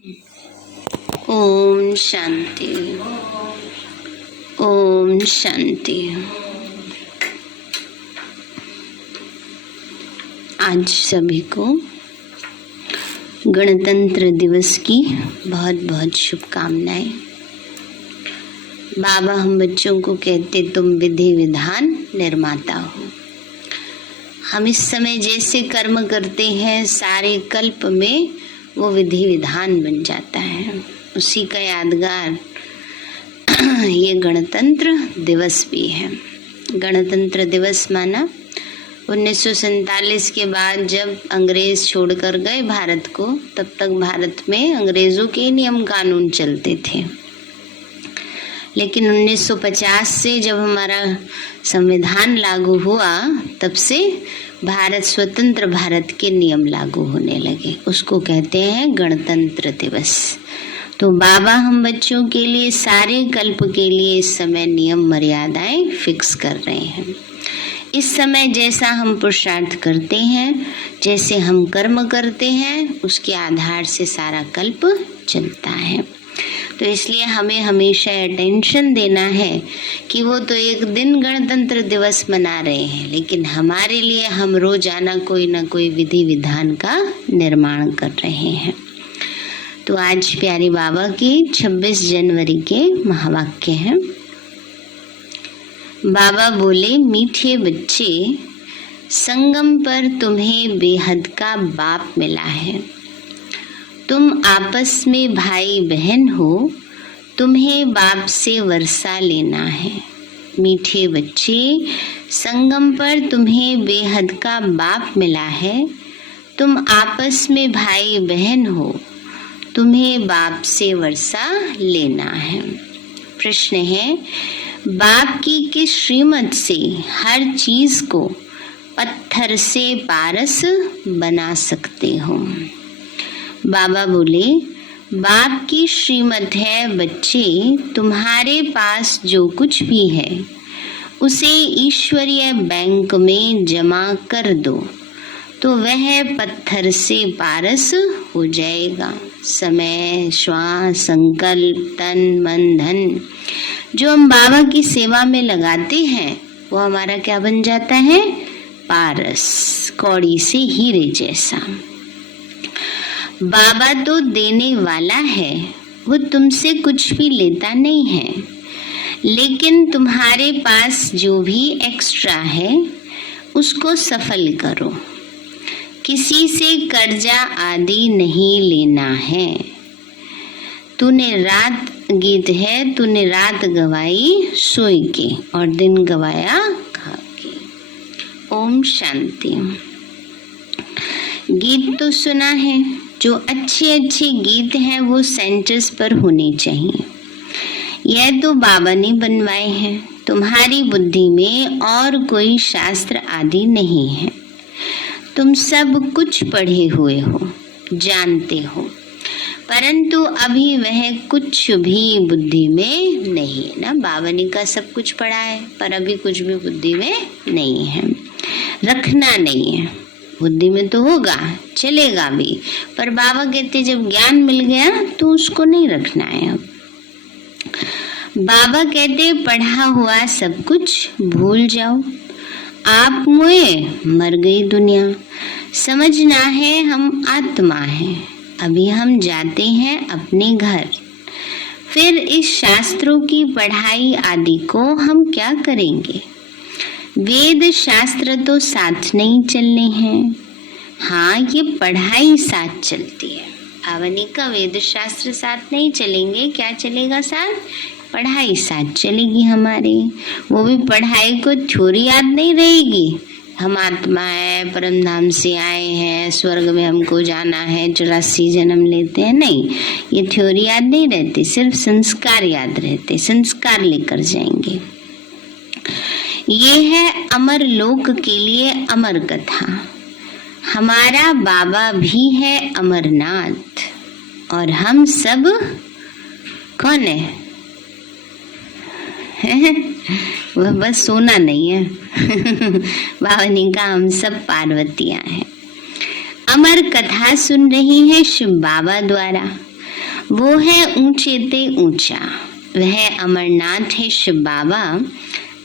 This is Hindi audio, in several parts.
ओम शांति। ओम शांति। आज सभी को गणतंत्र दिवस की बहुत बहुत शुभकामनाएं। बाबा हम बच्चों को कहते तुम विधि विधान निर्माता हो। हम इस समय जैसे कर्म करते हैं सारे कल्प में वो विधि विधान बन जाता है। उसी का यादगार ये गणतंत्र दिवस भी है। गणतंत्र दिवस माना 1947 के बाद जब अंग्रेज छोड़कर गए भारत को, तब तक भारत में अंग्रेजों के नियम कानून चलते थे। लेकिन 1950 से जब हमारा संविधान लागू हुआ, तब से भारत स्वतंत्र भारत के नियम लागू होने लगे। उसको कहते हैं गणतंत्र दिवस। तो बाबा हम बच्चों के लिए सारे कल्प के लिए इस समय नियम मर्यादाएं फिक्स कर रहे हैं। इस समय जैसा हम पुरुषार्थ करते हैं, जैसे हम कर्म करते हैं, उसके आधार से सारा कल्प चलता है। तो इसलिए हमें हमेशा अटेंशन देना है कि वो तो एक दिन गणतंत्र दिवस मना रहे हैं, लेकिन हमारे लिए हम रोजाना कोई ना कोई विधि विधान का निर्माण कर रहे हैं। तो आज प्यारे बाबा की 26 जनवरी के महावाक्य हैं। बाबा बोले, मीठे बच्चे, संगम पर तुम्हें बेहद का बाप मिला है। तुम आपस में भाई बहन हो, तुम्हें बाप से वर्षा लेना है। मीठे बच्चे, संगम पर तुम्हें बेहद का बाप मिला है। तुम आपस में भाई बहन हो, तुम्हें बाप से वर्षा लेना है। प्रश्न है, बाप की किस श्रीमत से हर चीज को पत्थर से पारस बना सकते हो? बाबा बोले, बाप की श्रीमत है बच्चे, तुम्हारे पास जो कुछ भी है उसे ईश्वरीय बैंक में जमा कर दो, तो वह पत्थर से पारस हो जाएगा। समय, श्वास, संकल्प, तन, मन, धन जो हम बाबा की सेवा में लगाते हैं, वो हमारा क्या बन जाता है? पारस, कौड़ी से हीरे जैसा। बाबा तो देने वाला है, वो तुमसे कुछ भी लेता नहीं है। लेकिन तुम्हारे पास जो भी एक्स्ट्रा है उसको सफल करो। किसी से कर्जा आदि नहीं लेना है। तूने रात गीत है, तूने रात गवाई सोई के और दिन गवाया खा के। ओम शांति। गीत तो सुना है, जो अच्छे अच्छे गीत हैं वो सेंटर्स पर होने चाहिए। यह तो बाबा ने बनवाए हैं। तुम्हारी बुद्धि में और कोई शास्त्र आदि नहीं है। तुम सब कुछ पढ़े हुए हो, जानते हो, परंतु अभी वह कुछ भी बुद्धि में नहीं है ना। बाबा ने का सब कुछ पढ़ा है, पर अभी कुछ भी बुद्धि में नहीं है, रखना नहीं है। बुद्धि में तो होगा, चलेगा भी, पर बाबा कहते जब ज्ञान मिल गया तो उसको नहीं रखना है। अब बाबा कहते पढ़ा हुआ सब कुछ भूल जाओ। आप मोए मर गई दुनिया। समझना है हम आत्मा हैं। अभी हम जाते हैं अपने घर। फिर इस शास्त्रों की पढ़ाई आदि को हम क्या करेंगे? वेद शास्त्र तो साथ नहीं चलने हैं। हाँ, ये पढ़ाई साथ चलती है। आवनी का वेद शास्त्र साथ नहीं चलेंगे, क्या चलेगा साथ? पढ़ाई साथ चलेगी हमारी। वो भी पढ़ाई को थ्योरी याद नहीं रहेगी। हम आत्मा है, परम धाम से आए हैं, स्वर्ग में हमको जाना है, 84 जन्म लेते हैं, नहीं, ये थ्योरी याद नहीं रहती, सिर्फ संस्कार याद रहते, संस्कार लेकर जाएंगे। ये है अमर लोक के लिए अमर कथा। हमारा बाबा भी है अमरनाथ, और हम सब कौन है? वह बस सोना नहीं है। बाबा ने कहा हम सब पार्वतियां हैं। अमर कथा सुन रही है शिव बाबा द्वारा। वो है ऊंचे ते ऊंचा, वह अमरनाथ है शिव बाबा।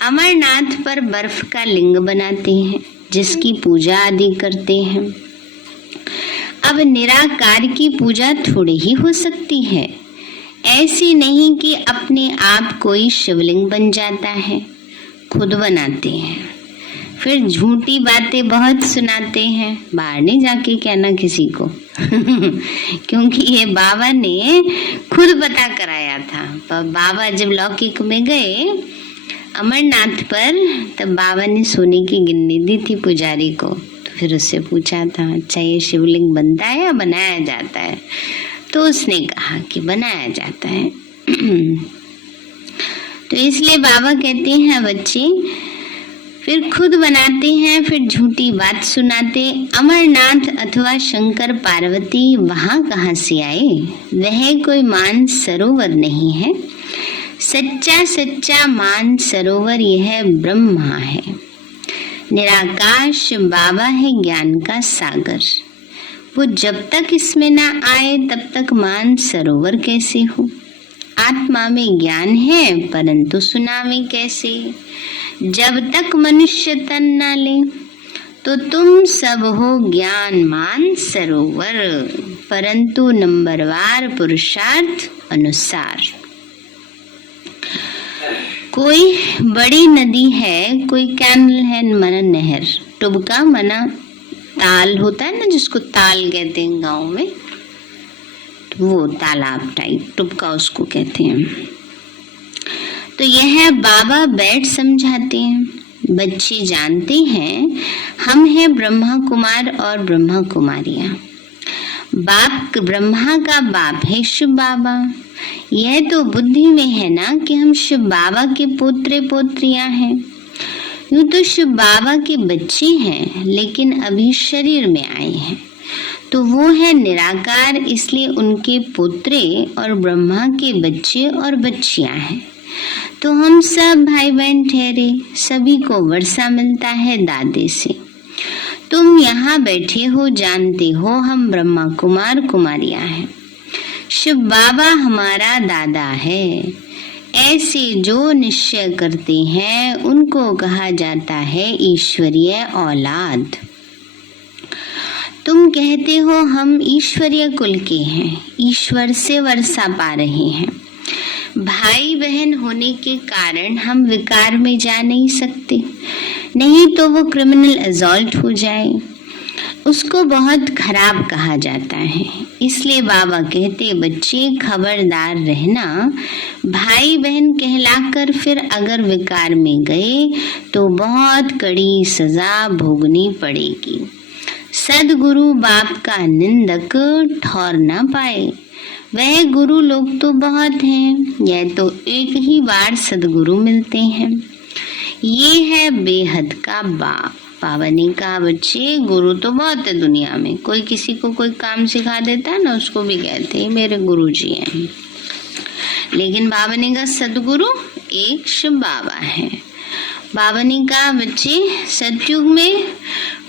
अमरनाथ पर बर्फ का लिंग बनाते हैं जिसकी पूजा आदि करते हैं। अब निराकार की पूजा थोड़ी ही हो सकती है, ऐसी नहीं कि अपने आप कोई शिवलिंग बन जाता है। खुद बनाते हैं, फिर झूठी बातें बहुत सुनाते हैं। बाहर नहीं जाके कहना किसी को क्योंकि ये बाबा ने खुद पता कराया था। पर बाबा जब लौकिक में गए अमरनाथ पर, तब बाबा ने सोने की गिन्नी दी थी पुजारी को। तो फिर उससे पूछा था, अच्छा ये शिवलिंग बनता है या बनाया जाता है? तो उसने कहा कि बनाया जाता है। तो इसलिए बाबा कहते हैं बच्चे, फिर खुद बनाते हैं, फिर झूठी बात सुनाते। अमरनाथ अथवा शंकर पार्वती वहां कहाँ से आए? वह कोई मान सरोवर नहीं है। सच्चा सच्चा मान सरोवर यह ब्रह्मा है। निराकाश बाबा है ज्ञान का सागर। वो जब तक इसमें ना आए तब तक मान सरोवर कैसे हो? आत्मा में ज्ञान है परंतु सुनावे कैसे? जब तक मनुष्य तन ना ले तो तुम सब हो ज्ञान मान सरोवर, परंतु नंबरवार पुरुषार्थ अनुसार। कोई बड़ी नदी है, कोई कैनल है, मना नहर। टुबका मना ताल होता है ना, जिसको ताल कहते हैं गांव में, तो वो तालाब टाइप टुबका उसको कहते हैं। तो यह बाबा बैठ समझाते हैं। बच्चे जानते हैं हम हैं ब्रह्मा कुमार और ब्रह्मा कुमारियां। बाप ब्रह्मा का बाप है शिव बाबा। यह तो बुद्धि में है ना कि हम शिव बाबा के पोत्रे पोत्रियां हैं। यूं तो शिव बाबा के बच्चे हैं, लेकिन अभी शरीर में आए हैं, तो वो है निराकार, इसलिए उनके पोत्रे और ब्रह्मा के बच्चे और बच्चियां हैं। तो हम सब भाई बहन ठहरे, सभी को वर्षा मिलता है दादे से। तुम यहाँ बैठे हो, जानते हो हम ब्रह्मा कुमार कुमारियां हैं। शिव बाबा हमारा दादा है। ऐसे जो निश्चय करते हैं उनको कहा जाता है ईश्वरीय औलाद। तुम कहते हो हम ईश्वरीय कुल के हैं, ईश्वर से वर्षा पा रहे हैं। भाई बहन होने के कारण हम विकार में जा नहीं सकते, नहीं तो वो क्रिमिनल असॉल्ट हो जाए, उसको बहुत खराब कहा जाता है। इसलिए बाबा कहते बच्चे खबरदार रहना, भाई बहन कहलाकर फिर अगर विकार में गए तो बहुत कड़ी सजा भोगनी पड़ेगी। सदगुरु बाप का निंदक ठौर न पाए। वह गुरु लोग तो बहुत हैं, यह तो एक ही बार सदगुरु मिलते हैं। ये है बेहद का बाप। बाबा ने कहा बच्चे गुरु तो बहुत है दुनिया में, कोई किसी को कोई काम सिखा देता है ना, उसको भी कहते हैं मेरे गुरु जी हैं। लेकिन बाबा ने कहा सदगुरु एक शिव बाबा है। बाबा ने कहा बच्चे सतयुग में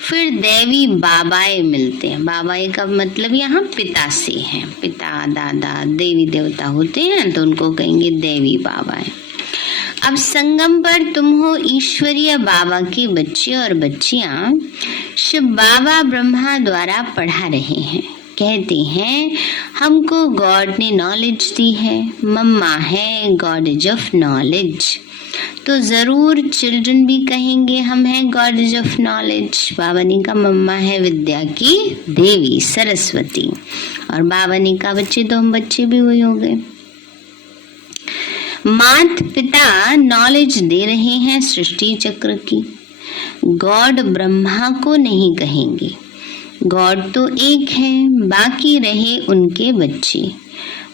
फिर देवी बाबाएं मिलते हैं। बाबाएं का मतलब यहाँ पिता से है, पिता दादा देवी देवता होते हैं तो उनको कहेंगे देवी बाबाएं। अब संगम पर तुम हो ईश्वरीय बाबा के बच्चे और बच्चियां। शिव बाबा ब्रह्मा द्वारा पढ़ा रहे हैं। कहते हैं हमको गॉड ने नॉलेज दी है, मम्मा है गॉडेज ऑफ नॉलेज। तो जरूर चिल्ड्रन भी कहेंगे हम हैं गॉडेज ऑफ नॉलेज। बाबा ने कहा मम्मा है विद्या की देवी सरस्वती, और बाबा ने कहा बच्चे तो हम बच्चे भी वही हो गए। माता पिता नॉलेज दे रहे हैं सृष्टि चक्र की। गॉड ब्रह्मा को नहीं कहेंगे, गॉड तो एक है, बाकी रहे उनके बच्चे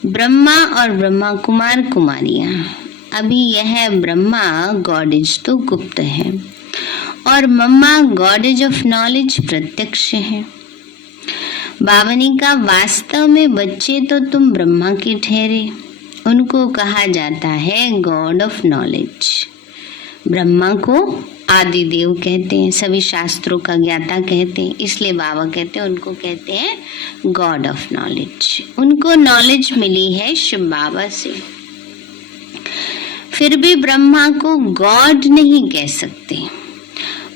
ब्रह्मा और ब्रह्मा कुमार कुमारियां। अभी यह ब्रह्मा गॉडेज तो गुप्त है और मम्मा गॉडेज ऑफ नॉलेज प्रत्यक्ष है। बाबा ने कहा वास्तव में बच्चे तो तुम ब्रह्मा के ठहरे, उनको कहा जाता है गॉड ऑफ नॉलेज। ब्रह्मा को आदि देव कहते हैं, सभी शास्त्रों का ज्ञाता कहते हैं, इसलिए बाबा कहते हैं उनको कहते हैं गॉड ऑफ नॉलेज। उनको नॉलेज मिली है शिव बाबा से। फिर भी ब्रह्मा को गॉड नहीं कह सकते।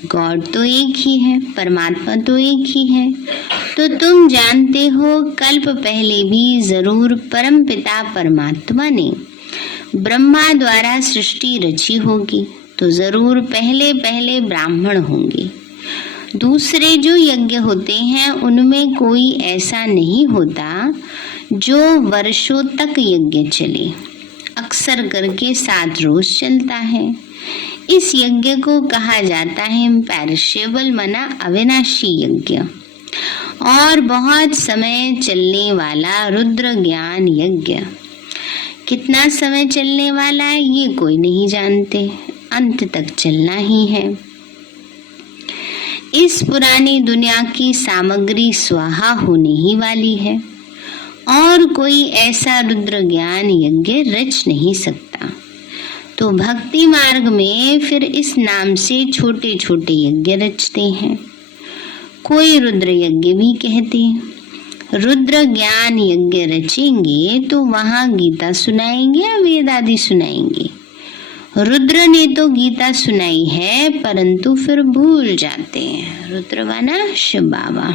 गॉड तो एक ही है, परमात्मा तो एक ही है। तो तुम जानते हो कल्प पहले भी जरूर परम पिता परमात्मा ने ब्रह्मा द्वारा सृष्टि रची होगी, तो जरूर पहले पहले ब्राह्मण होंगे। दूसरे जो यज्ञ होते हैं उनमें कोई ऐसा नहीं होता जो वर्षों तक यज्ञ चले, अक्सर करके 7 रोज चलता है। इस यज्ञ को कहा जाता है इम्पेरिशेबल मना अविनाशी यज्ञ, और बहुत समय चलने वाला रुद्र ज्ञान यज्ञ। कितना समय चलने वाला है ये कोई नहीं जानते, अंत तक चलना ही है। इस पुरानी दुनिया की सामग्री स्वाहा होने ही वाली है, और कोई ऐसा रुद्र ज्ञान यज्ञ रच नहीं सकता। तो भक्ति मार्ग में फिर इस नाम से छोटे छोटे यज्ञ रचते हैं। कोई रुद्र यज्ञ भी कहते हैं। रुद्र ज्ञान यज्ञ रचेंगे तो वहां गीता सुनाएंगे या वेद आदि सुनाएंगे। रुद्र ने तो गीता सुनाई है, परंतु फिर भूल जाते हैं। रुद्र माना शिव बाबा।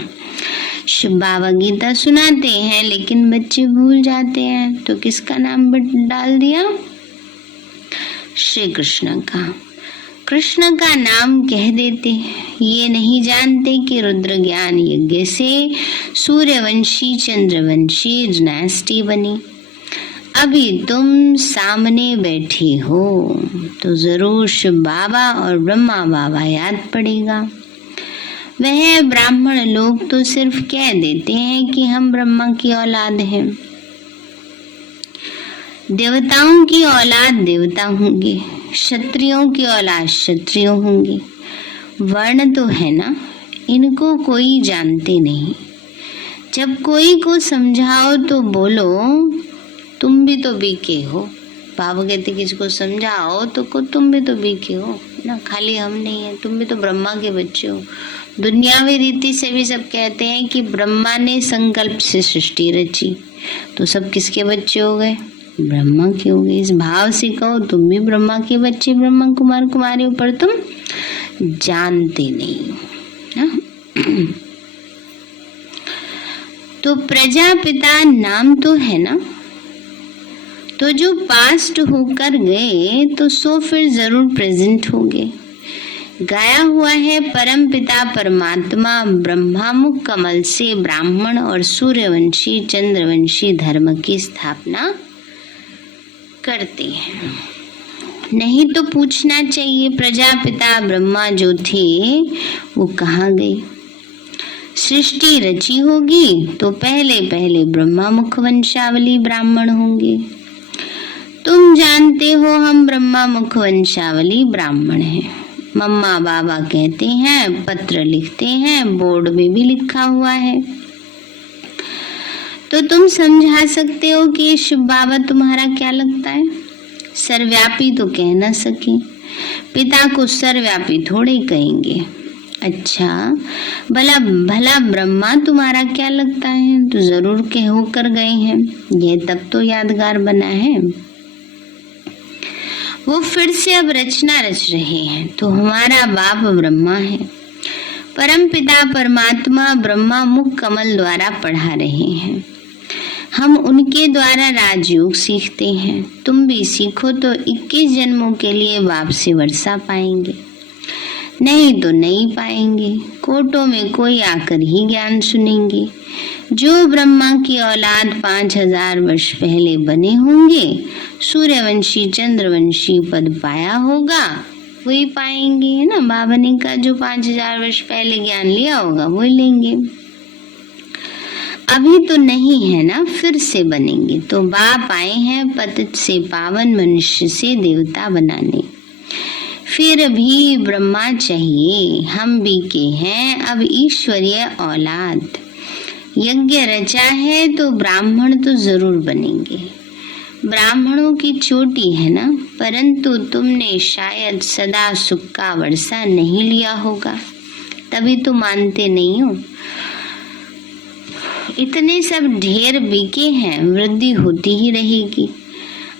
शिव बाबा गीता सुनाते हैं लेकिन बच्चे भूल जाते हैं, तो किसका नाम डाल दिया? श्री कृष्ण का। कृष्ण का नाम कह देते। ये नहीं जानते कि रुद्र ज्ञान यज्ञ से सूर्यवंशी चंद्रवंशी डायनेस्टी बनी। अभी तुम सामने बैठे हो तो जरूर शिव बाबा और ब्रह्मा बाबा याद पड़ेगा। वह ब्राह्मण लोग तो सिर्फ कह देते हैं कि हम ब्रह्मा की औलाद हैं। देवताओं की औलाद देवता होंगे, क्षत्रियों की औलाद क्षत्रिय होंगे। वर्ण तो है ना, इनको कोई जानते नहीं। जब कोई को समझाओ तो बोलो तुम भी तो बीके हो। बाबा कहते किसको समझाओ तो को तुम भी तो बीके हो ना, खाली हम नहीं है, तुम भी तो ब्रह्मा के बच्चे हो। दुनियावी रीति से भी सब कहते हैं कि ब्रह्मा ने संकल्प से सृष्टि रची, तो सब किसके बच्चे हो गए? ब्रह्मा के हो गए। इस भाव से कहो तुम भी ब्रह्मा के बच्चे, ब्रह्मा कुमार कुमारी, पर तुम जानते नहीं ना। तो प्रजापिता नाम तो है ना, तो जो पास्ट होकर गए तो सो फिर जरूर प्रेजेंट होंगे। गाया हुआ है परम पिता परमात्मा ब्रह्मामुख कमल से ब्राह्मण और सूर्यवंशी चंद्रवंशी धर्म की स्थापना करते हैं। नहीं तो पूछना चाहिए प्रजापिता ब्रह्मा जो थे वो कहाँ गए? सृष्टि रची होगी तो पहले पहले ब्रह्मा मुख वंशावली ब्राह्मण होंगे। तुम जानते हो हम ब्रह्मा मुख वंशावली ब्राह्मण हैं। मम्मा बाबा कहते हैं, पत्र लिखते हैं, बोर्ड में भी लिखा हुआ है। तो तुम समझा सकते हो कि शिव बाबा तुम्हारा क्या लगता है? सर्वव्यापी तो कह ना सके, पिता को सर्वव्यापी थोड़े कहेंगे। अच्छा भला भला ब्रह्मा तुम्हारा क्या लगता है? तो जरूर कह होकर गए हैं, यह तब तो यादगार बना है। वो फिर से अब रचना रच रहे हैं। तो हमारा बाप ब्रह्मा है, परम पिता परमात्मा ब्रह्मा मुख कमल द्वारा पढ़ा रहे हैं। हम उनके द्वारा राजयोग सीखते हैं। तुम भी सीखो तो 21 जन्मों के लिए बाप से वर्षा पाएंगे, नहीं तो नहीं पाएंगे। कोटों में कोई आकर ही ज्ञान सुनेंगे। जो ब्रह्मा की औलाद 5000 वर्ष पहले बने होंगे, सूर्यवंशी चंद्रवंशी पद पाया होगा, वही पाएंगे, है ना। बाबा ने का जो 5000 वर्ष पहले ज्ञान लिया होगा वही लेंगे। अभी तो नहीं है ना, फिर से बनेंगे। तो बाप आए हैं पतित से पावन मनुष्य से देवता बनाने। फिर भी ब्रह्मा चाहिए, हम भी के हैं अब ईश्वरीय औलाद। यज्ञ रचा है तो ब्राह्मण तो जरूर बनेंगे। ब्राह्मणों की चोटी है ना, परंतु तुमने शायद सदा सुख का वर्षा नहीं लिया होगा, तभी तो मानते नहीं हो। इतने सब ढेर बिके हैं, वृद्धि होती ही रहेगी।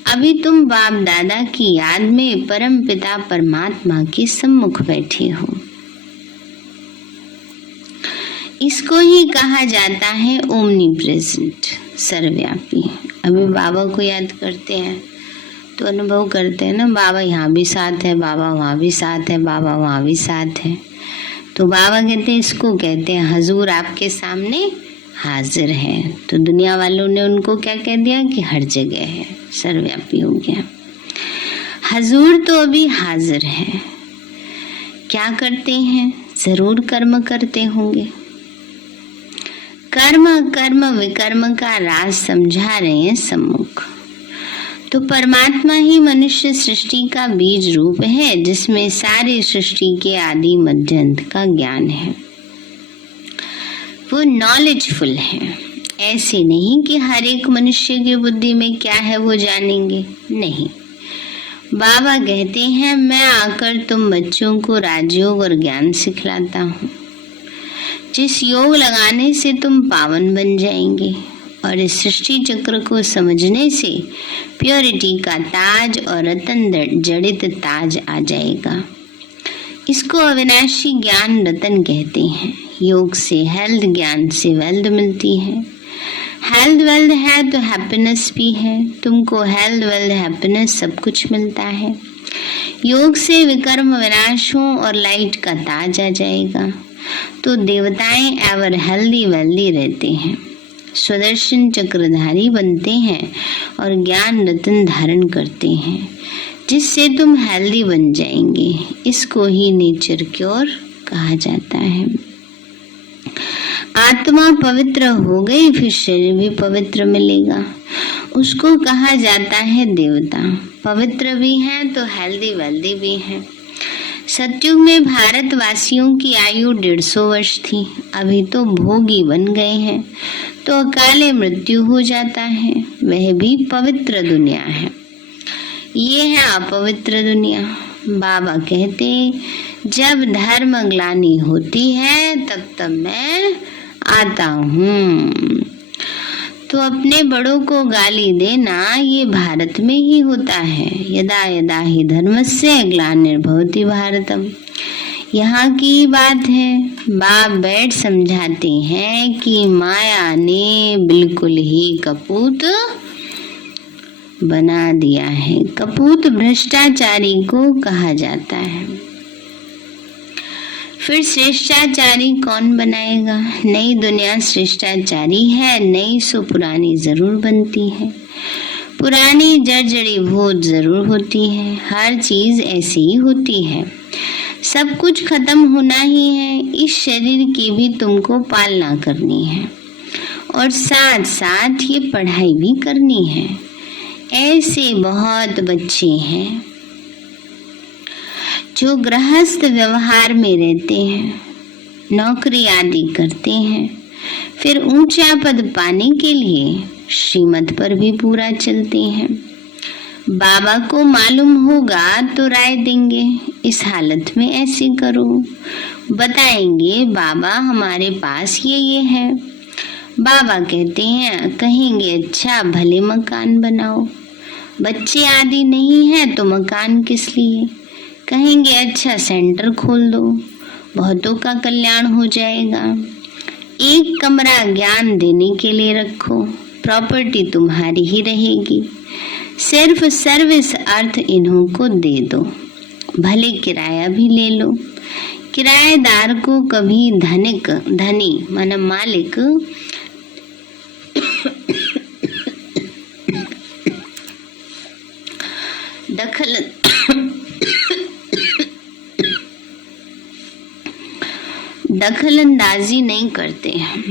अभी तुम बाप दादा की याद में परम पिता परमात्मा के सम्मुख बैठे हो। इसको ही कहा जाता है ओमनी प्रेजेंट, सर्वव्यापी। अभी बाबा को याद करते हैं तो अनुभव करते हैं ना, बाबा यहाँ भी साथ है, बाबा वहाँ भी साथ है, बाबा वहाँ भी साथ है। तो बाबा कहते हैं, इसको कहते हैं हजूर आपके सामने हाजिर है। तो दुनिया वालों ने उनको क्या कह दिया कि हर जगह है, सर्वव्यापी हो गया। हजूर तो अभी हाजिर है। क्या करते हैं? जरूर कर्म करते होंगे। कर्म कर्म विकर्म का राज समझा रहे हैं सम्मुख। तो परमात्मा ही मनुष्य सृष्टि का बीज रूप है, जिसमें सारी सृष्टि के आदि मध्य अंत का ज्ञान है। वो नॉलेजफुल है। ऐसे नहीं कि हर एक मनुष्य की बुद्धि में क्या है वो जानेंगे, नहीं। बाबा कहते हैं, मैं आकर तुम बच्चों को राजयोग और ज्ञान सिखलाता हूँ, जिस योग लगाने से तुम पावन बन जाएंगे और इस सृष्टि चक्र को समझने से प्योरिटी का ताज और रतन जड़ित ताज आ जाएगा। इसको अविनाशी ज्ञान रतन कहते हैं। योग से हेल्थ, ज्ञान से वेल्थ मिलती है। हेल्थ वेल्थ है तो हैप्पीनेस भी है। तुमको हेल्थ वेल्थ हैप्पीनेस सब कुछ मिलता है। योग से विकर्म विनाश हो और लाइट का ताज आ जाएगा। तो देवताएं एवर हेल्दी वेल्दी रहते हैं, स्वदर्शन चक्रधारी बनते हैं और ज्ञान रत्न धारण करते हैं, जिससे तुम हेल्दी बन जाएंगे। इसको ही नेचर क्योर कहा जाता है। आत्मा पवित्र हो गई, फिर शरीर भी पवित्र मिलेगा। उसको कहा जाता है देवता। पवित्र भी हैं तो हेल्दी वेल्दी भी हैं। सतयुग में भारतवासियों की आयु 150 वर्ष थी। अभी तो भोगी बन गए हैं तो अकाले मृत्यु हो जाता है। वह भी पवित्र दुनिया है। ये है अपवित्र दुनिया। बाबा कहते, जब धर्म ग्लानि होती है तब तब मैं आता हूँ। तो अपने बड़ों को गाली देना ये भारत में ही होता है। यदा यदा ही धर्मस्य ग्लानिर्भवति भारतम, यहाँ की बात है। बाप बैठ समझाते हैं कि माया ने बिल्कुल ही कपूत बना दिया है। कपूत भ्रष्टाचारी को कहा जाता है। फिर श्रेष्ठाचारी कौन बनाएगा? नई दुनिया श्रेष्ठाचारी है, नई सो पुरानी जरूर बनती है। पुरानी जर्जरी भूत जरूर होती है। हर चीज ऐसी ही होती है। सब कुछ खत्म होना ही है। इस शरीर की भी तुमको पालना करनी है और साथ साथ ये पढ़ाई भी करनी है। ऐसे बहुत बच्चे हैं जो गृहस्थ व्यवहार में रहते हैं, नौकरी आदि करते हैं, फिर ऊंचा पद पाने के लिए श्रीमत पर भी पूरा चलते हैं। बाबा को मालूम होगा तो राय देंगे, इस हालत में ऐसे करो। बताएंगे बाबा हमारे पास ये है। बाबा कहते हैं, कहेंगे अच्छा भले मकान बनाओ। बच्चे आदि नहीं है तो मकान किस लिए? कहेंगे अच्छा सेंटर खोल दो, बहुतों का कल्याण हो जाएगा। एक कमरा ज्ञान देने के लिए रखो, प्रॉपर्टी तुम्हारी ही रहेगी। सिर्फ सर्विस अर्थ इन्हों को दे दो, भले किराया भी ले लो। किराएदार को कभी धनी माना मालिक दखलंदाजी नहीं करते हैं।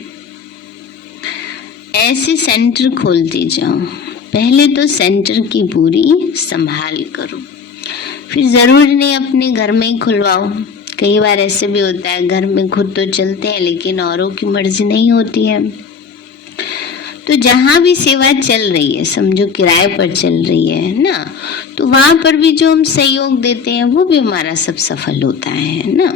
ऐसे सेंटर खोलते जाओ। पहले तो सेंटर की पूरी संभाल करो, फिर जरूरी नहीं अपने घर में ही खुलवाओ। कई बार ऐसे भी होता है, घर में खुद तो चलते हैं लेकिन औरों की मर्जी नहीं होती है। तो जहाँ भी सेवा चल रही है, समझो किराए पर चल रही है ना, तो वहां पर भी जो हम सहयोग देते हैं वो भी हमारा सब सफल होता है ना।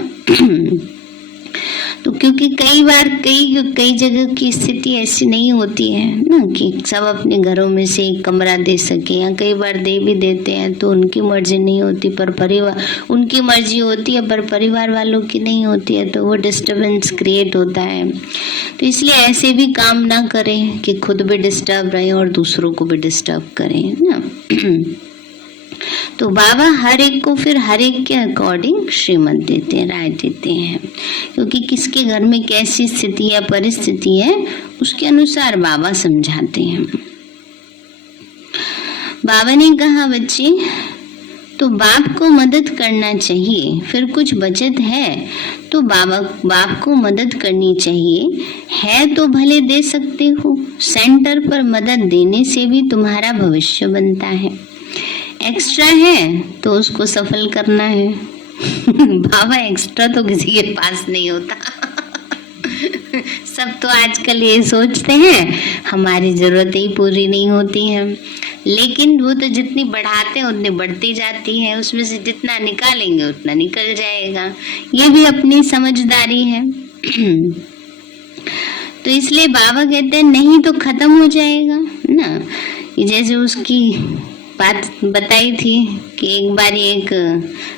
तो क्योंकि कई बार कई जगह की स्थिति ऐसी नहीं होती है ना कि सब अपने घरों में से एक कमरा दे सके, या कई बार दे भी देते हैं तो उनकी मर्जी नहीं होती, पर परिवार उनकी मर्जी होती है पर परिवार वालों की नहीं होती है, तो वो डिस्टरबेंस क्रिएट होता है। तो इसलिए ऐसे भी काम ना करें कि खुद भी डिस्टर्ब रहे और दूसरों को भी डिस्टर्ब करें ना। तो बाबा हर एक को फिर हर एक के अकॉर्डिंग श्रीमत देते हैं, राय देते हैं, क्योंकि किसके घर में कैसी स्थिति या परिस्थिति है उसके अनुसार बाबा समझाते हैं। बाबा ने कहा, बच्चे तो बाप को मदद करना चाहिए, फिर कुछ बचत है तो बाप को मदद करनी चाहिए, है तो भले दे सकते हो, सेंटर पर मदद देने से भी तुम्हारा भविष्य बनता है, एक्स्ट्रा है तो उसको सफल करना है। बाबा एक्स्ट्रा तो किसी के पास नहीं होता। सब तो आजकल ये सोचते हैं हमारी जरूरतें ही पूरी नहीं होती हैं, लेकिन वो तो जितनी बढ़ाते हैं उतनी बढ़ती जाती है, उसमें से जितना निकालेंगे उतना निकल जाएगा। ये भी अपनी समझदारी है। तो इसलिए बाबा कहते हैं नहीं तो खत्म हो जाएगा ना। जैसे उसकी बात बताई थी कि एक बार एक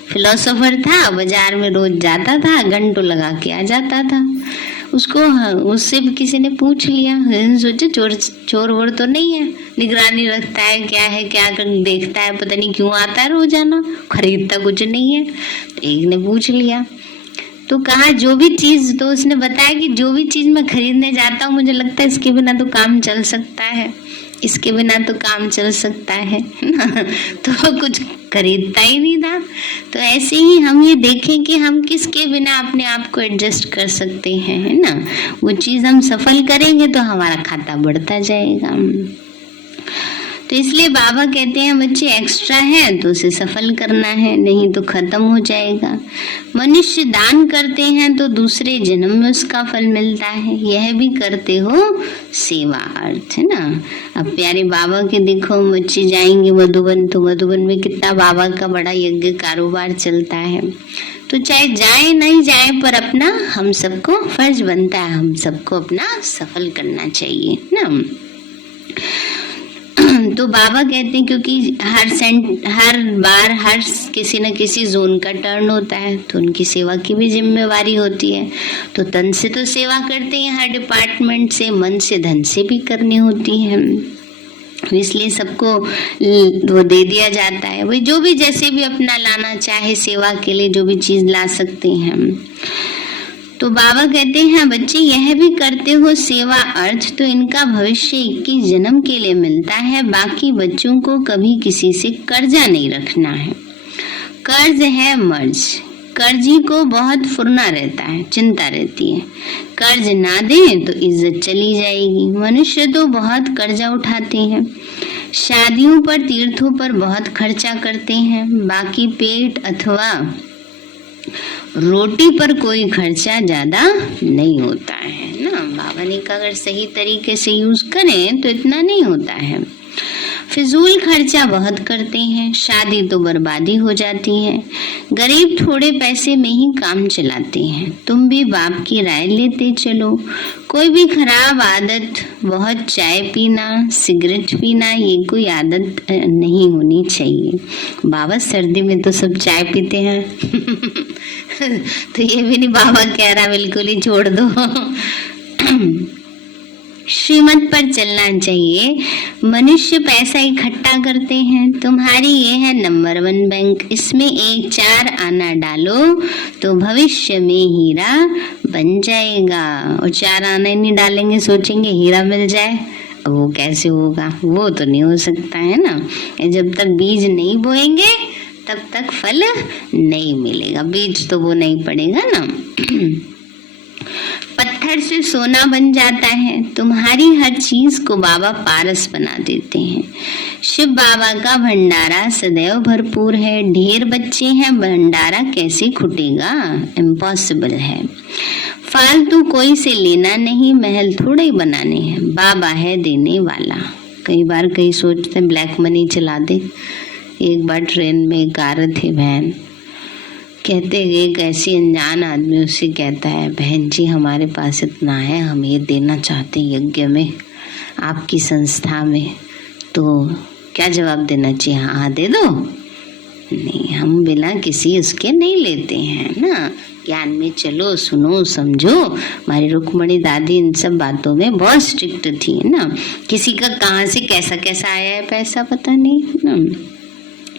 फिलोसोफर था, बाजार में रोज जाता था, घंटों लगा के आ जाता था। उससे भी किसी ने पूछ लिया, सोचे चोर वोर तो नहीं है, निगरानी रखता है, क्या है क्या कर देखता है, पता नहीं क्यों आता है रोजाना, खरीदता कुछ नहीं है। तो एक ने पूछ लिया तो कहा जो भी चीज, तो उसने बताया कि जो भी चीज मैं खरीदने जाता हूँ मुझे लगता है इसके बिना तो काम चल सकता है, इसके बिना तो काम चल सकता है ना। तो कुछ खरीदता ही नहीं था। तो ऐसे ही हम ये देखें कि हम किसके बिना अपने आप को एडजस्ट कर सकते हैं, है ना। वो चीज हम सफल करेंगे तो हमारा खाता बढ़ता जाएगा। तो इसलिए बाबा कहते हैं बच्चे एक्स्ट्रा है तो उसे सफल करना है, नहीं तो खत्म हो जाएगा। मनुष्य दान करते हैं तो दूसरे जन्म में उसका फल मिलता है, यह भी करते हो सेवा अर्थ, है ना। अब प्यारे बाबा के देखो बच्चे जाएंगे मधुबन, तो मधुबन में कितना बाबा का बड़ा यज्ञ कारोबार चलता है। तो चाहे जाए नहीं जाए पर अपना हम सबको फर्ज बनता है, हम सबको अपना सफल करना चाहिए ना। तो बाबा कहते हैं क्योंकि हर बार हर किसी न किसी जोन का टर्न होता है, तो उनकी सेवा की भी जिम्मेवारी होती है। तो तन से तो सेवा करते हैं हर डिपार्टमेंट से, मन से धन से भी करनी होती है, इसलिए सबको वो दे दिया जाता है। वही जो भी जैसे भी अपना लाना चाहे सेवा के लिए जो भी चीज ला सकते हैं। तो बाबा कहते हैं बच्चे यह भी करते हो सेवा अर्थ, तो इनका भविष्य 21 जन्म के लिए मिलता है। बाकी बच्चों को कभी किसी से कर्जा नहीं रखना है। कर्ज है मर्ज, कर्जी को बहुत फुरना रहता है, चिंता रहती है, कर्ज ना दें तो इज्जत चली जाएगी। मनुष्य तो बहुत कर्जा उठाते हैं, शादियों पर तीर्थों पर बहुत खर्चा करते हैं, बाकी पेट अथवा रोटी पर कोई खर्चा ज्यादा नहीं होता है ना। बाबा ने कहा अगर सही तरीके से यूज करें तो इतना नहीं होता है। फिजूल खर्चा बहुत करते हैं, शादी तो बर्बादी हो जाती है, गरीब थोड़े पैसे में ही काम चलाते हैं। तुम भी बाप की राय लेते चलो। कोई भी खराब आदत, बहुत चाय पीना, सिगरेट पीना, ये कोई आदत नहीं होनी चाहिए। बाबा सर्दी में तो सब चाय पीते हैं। तो ये भी नहीं बाबा कह रहा बिल्कुल ही छोड़ दो। श्रीमत पर चलना चाहिए। मनुष्य पैसा इकट्ठा करते हैं, तुम्हारी ये है नंबर 1 बैंक, इसमें 1-4 आना डालो तो भविष्य में हीरा बन जाएगा। और 4 आना नहीं डालेंगे, सोचेंगे हीरा मिल जाए, वो कैसे होगा, वो तो नहीं हो सकता है ना। जब तक बीज नहीं बोएंगे तब तक फल नहीं मिलेगा, बीज तो वो नहीं पड़ेगा ना। पत्थर से सोना बन जाता है, तुम्हारी हर चीज को बाबा पारस बना देते हैं। शिव बाबा का भंडारा सदैव भरपूर है, ढेर बच्चे हैं, भंडारा कैसे खुटेगा, इम्पॉसिबल है। फालतू कोई से लेना नहीं, महल थोड़े ही बनाने हैं, बाबा है देने वाला। कई बार कई सोचते हैं ब्लैक मनी चला दे। एक बार ट्रेन में एक आ रहे थे बहन, कहते एक ऐसी अनजान आदमी उससे कहता है, बहन जी हमारे पास इतना है, हम ये देना चाहते हैं यज्ञ में, आपकी संस्था में, तो क्या जवाब देना चाहिए? हाँ दे दो। नहीं, हम बिना किसी उसके नहीं लेते हैं ना। ज्ञान में चलो, सुनो, समझो। हमारी रुक्मणी दादी इन सब बातों में बहुत स्ट्रिक्ट थी ना। किसी का कहाँ से कैसा कैसा आया है पैसा पता नहीं ना,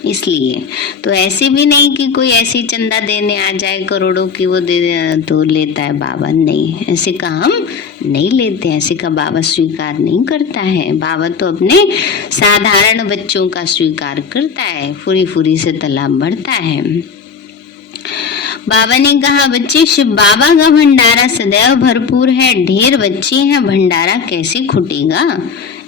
इसलिए तो ऐसे भी नहीं कि कोई ऐसी चंदा देने आ जाए करोड़ों की वो दे तो लेता है बाबा। नहीं, ऐसे का हम नहीं लेते, ऐसे का बाबा स्वीकार नहीं करता है। बाबा तो अपने साधारण बच्चों का स्वीकार करता है, फुरी फुरी से तालाब भरता है। बाबा ने कहा, बच्चे शिव बाबा का भंडारा सदैव भरपूर है, ढेर बच्चे हैं, भंडारा कैसे खुटेगा?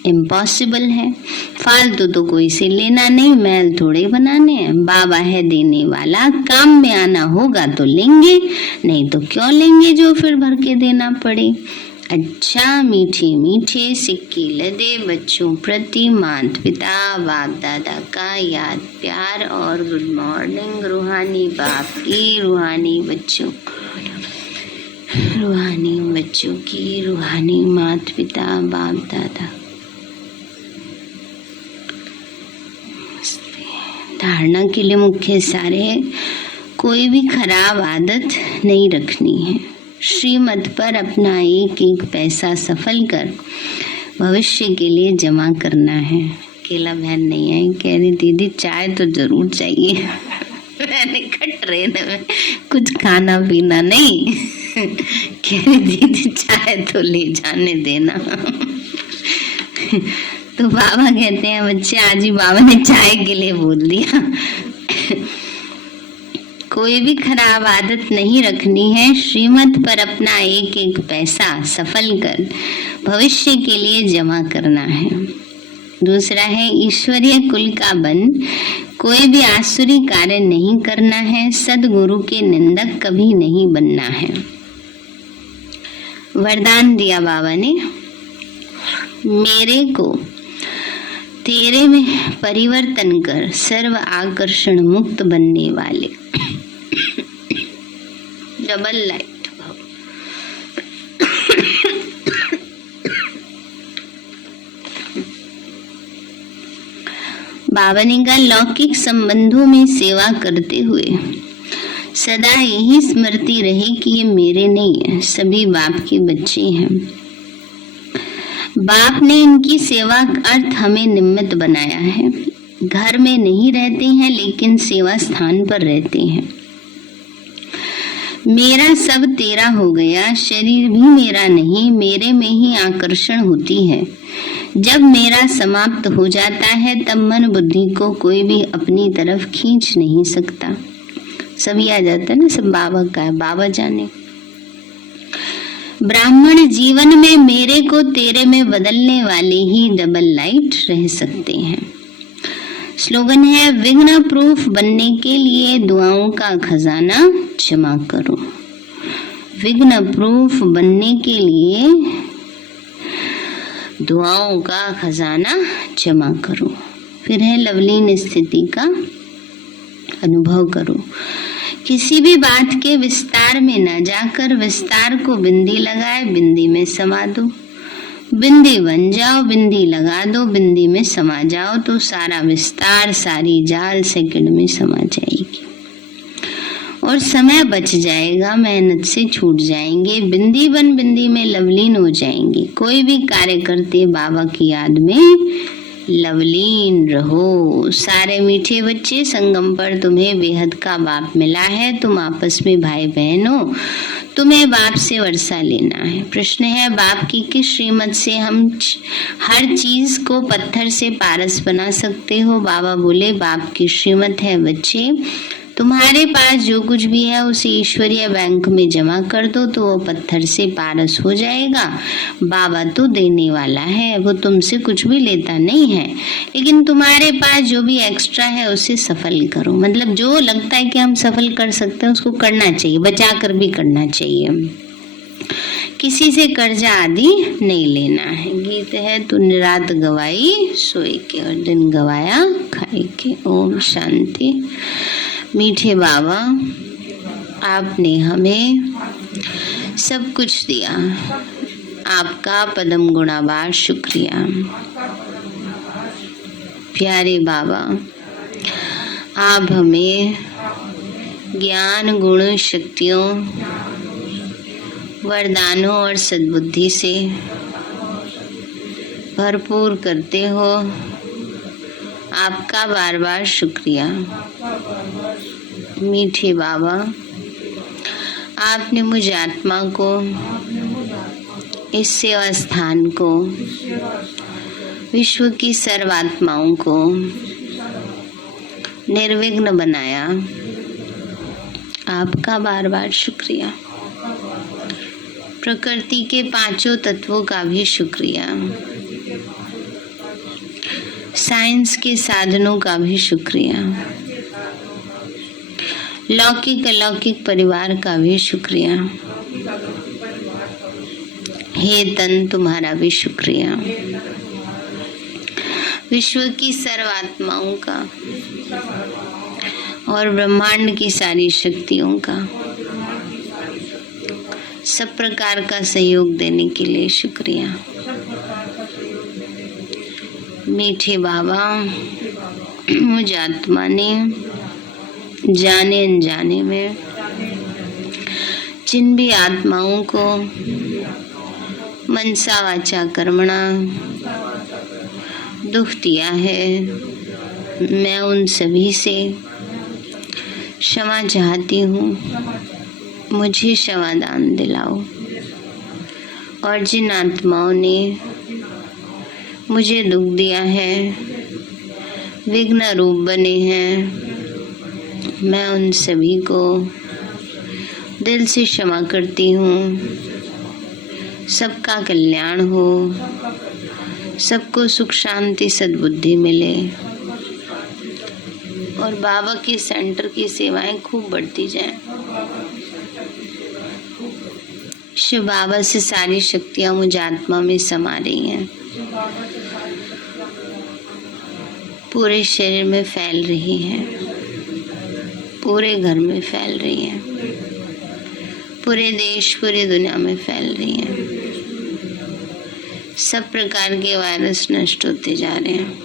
इम्पॉसिबल है। फालतू तो कोई से लेना नहीं, महल थोड़े बनाने हैं, बाबा है देने वाला, काम में आना होगा तो लेंगे, नहीं तो क्यों लेंगे जो फिर भर के देना पड़े। अच्छा मीठे मीठे सिक्के लदे बच्चों प्रति माता पिता बाप दादा का याद प्यार और गुड मॉर्निंग। रूहानी बाप की, रूहानी बच्चों की, रूहानी माता पिता बाप दादा। धारणा के लिए मुख्य सारे है, कोई भी खराब आदत नहीं रखनी है। श्रीमत पर अपना एक एक पैसा सफल कर भविष्य के लिए जमा करना है। अकेला बहन नहीं आई, कह रही दीदी चाय तो जरूर चाहिए। मैंने कहा ट्रेन में कुछ खाना पीना नहीं। कह रही दीदी चाय तो ले जाने देना। तो बाबा कहते हैं, बच्चे आज ही बाबा ने चाय के लिए बोल दिया। कोई भी खराब आदत नहीं रखनी है। श्रीमत पर अपना एक एक पैसा सफल कर भविष्य के लिए जमा करना है। दूसरा है, ईश्वरीय कुल का बन कोई भी आसुरी कार्य नहीं करना है। सदगुरु के निंदक कभी नहीं बनना है। वरदान दिया बाबा ने, मेरे को तेरे में परिवर्तन कर सर्व आकर्षण मुक्त बनने वाले डबल लाइट भाव। बाबा ने कहा, लौकिक संबंधों में सेवा करते हुए सदा यही स्मृति रहे कि ये मेरे नहीं है, सभी बाप के बच्चे हैं। बाप ने इनकी सेवा अर्थ हमें निमित्त बनाया है। घर में नहीं रहते हैं लेकिन सेवा स्थान पर रहते हैं। मेरा सब तेरा हो गया, शरीर भी मेरा नहीं, मेरे में ही आकर्षण होती है। जब मेरा समाप्त हो जाता है तब मन बुद्धि को कोई भी अपनी तरफ खींच नहीं सकता। सभी आ जाता है ना, सब बाबा का है, बाबा जाने। ब्राह्मण जीवन में मेरे को तेरे में बदलने वाले ही डबल लाइट रह सकते हैं। स्लोगन है, विघ्न प्रूफ बनने के लिए दुआओं का खजाना जमा करो। विघ्न प्रूफ बनने के लिए दुआओं का खजाना जमा करो। फिर है, लवलीन स्थिति का अनुभव करो। किसी भी बात के विस्तार में न जाकर विस्तार को बिंदी लगाए बिंदी में समा दो। बिंदी बन जाओ, बिंदी लगा दो, बिंदी में समा जाओ तो सारा विस्तार, सारी जाल सेकंड में समा जाएगी और समय बच जाएगा, मेहनत से छूट जाएंगे। बिंदी बन बिंदी में लवलीन हो जाएंगे। कोई भी कार्य करते बाबा की याद में लवलीन रहो। सारे मीठे बच्चे, संगम पर तुम्हें बेहद का बाप मिला है। तुम आपस में भाई बहन हो, तुम्हें बाप से वर्षा लेना है। प्रश्न है, बाप की किस श्रीमत से हम हर चीज को पत्थर से पारस बना सकते हो? बाबा बोले, बाप की श्रीमत है बच्चे, तुम्हारे पास जो कुछ भी है उसे ईश्वरीय बैंक में जमा कर दो तो वो पत्थर से पारस हो जाएगा। बाबा तो देने वाला है, वो तुमसे कुछ भी लेता नहीं है, लेकिन तुम्हारे पास जो भी एक्स्ट्रा है उसे सफल करो। मतलब जो लगता है कि हम सफल कर सकते हैं उसको करना चाहिए, बचा कर भी करना चाहिए। किसी से कर्जा आदि नहीं लेना है। गीत है तूने रात गवाई सोए के और दिन गवाया खाए के। ओम शांति। मीठे बाबा, आपने हमें सब कुछ दिया, आपका पदम गुणाबार शुक्रिया। प्यारे बाबा, आप हमें ज्ञान गुण शक्तियों वरदानों और सद्बुद्धि से भरपूर करते हो, आपका बार बार शुक्रिया। मीठे बाबा, आपने मुझ आत्मा को, इस सेवा स्थान को, विश्व की सर्वात्माओं को निर्विघ्न बनाया, आपका बार बार शुक्रिया। प्रकृति के पांचों तत्वों का भी शुक्रिया, साइंस के साधनों का भी शुक्रिया, लौकिक अलौकिक परिवार का भी शुक्रिया। हे तन, तुम्हारा भी शुक्रिया। विश्व की सर्वात्माओं का और ब्रह्मांड की सारी शक्तियों का सब प्रकार का सहयोग देने के लिए शुक्रिया। मीठे बाबा, मुझ आत्मा ने जाने अनजाने में जिन भी आत्माओं को मनसा वाचा कर्मणा दुख दिया है, मैं उन सभी से क्षमा चाहती हूँ। मुझे क्षमा दान दिलाओ। और जिन आत्माओं ने मुझे दुख दिया है, विघ्न रूप बने हैं, मैं उन सभी को दिल से क्षमा करती हूँ। सबका कल्याण हो, सबको सुख शांति सद्बुद्धि मिले और बाबा के सेंटर की सेवाएं खूब बढ़ती जाएं। शिव बाबा से सारी शक्तियां मुझ आत्मा में समा रही हैं, पूरे शरीर में फैल रही हैं, पूरे घर में फैल रही हैं, पूरे देश पूरी दुनिया में फैल रही हैं। सब प्रकार के वायरस नष्ट होते जा रहे हैं।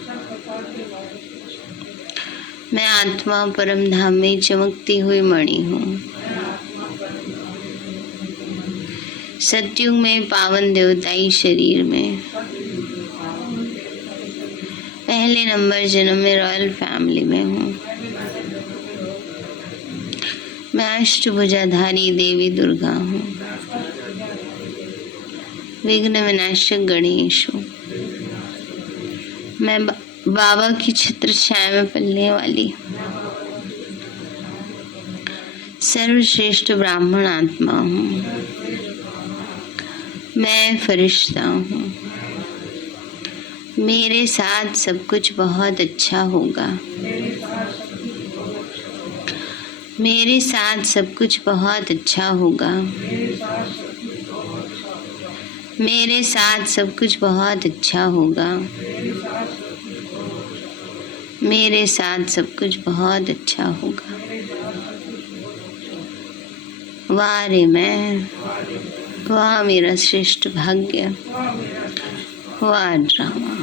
मैं आत्मा परम धाम में चमकती हुई मणि हूँ। सतयुग में पावन देवताई शरीर में पहले नंबर जन्म में रॉयल फैमिली में हूँ। मैं अष्टभुजाधारी देवी दुर्गा हूँ। विघ्न विनाशक गणेश हूँ। मैं बाबा की छत्र छाया में पलने वाली सर्वश्रेष्ठ ब्राह्मण आत्मा हूँ। मैं फरिश्ता हूँ। मेरे साथ सब कुछ बहुत अच्छा होगा। मेरे साथ सब कुछ बहुत अच्छा होगा। मेरे साथ सब कुछ बहुत अच्छा होगा। मेरे साथ सब कुछ बहुत अच्छा होगा। वाह रे मैं, वाह मेरा श्रेष्ठ भाग्य, वाह ड्रामा।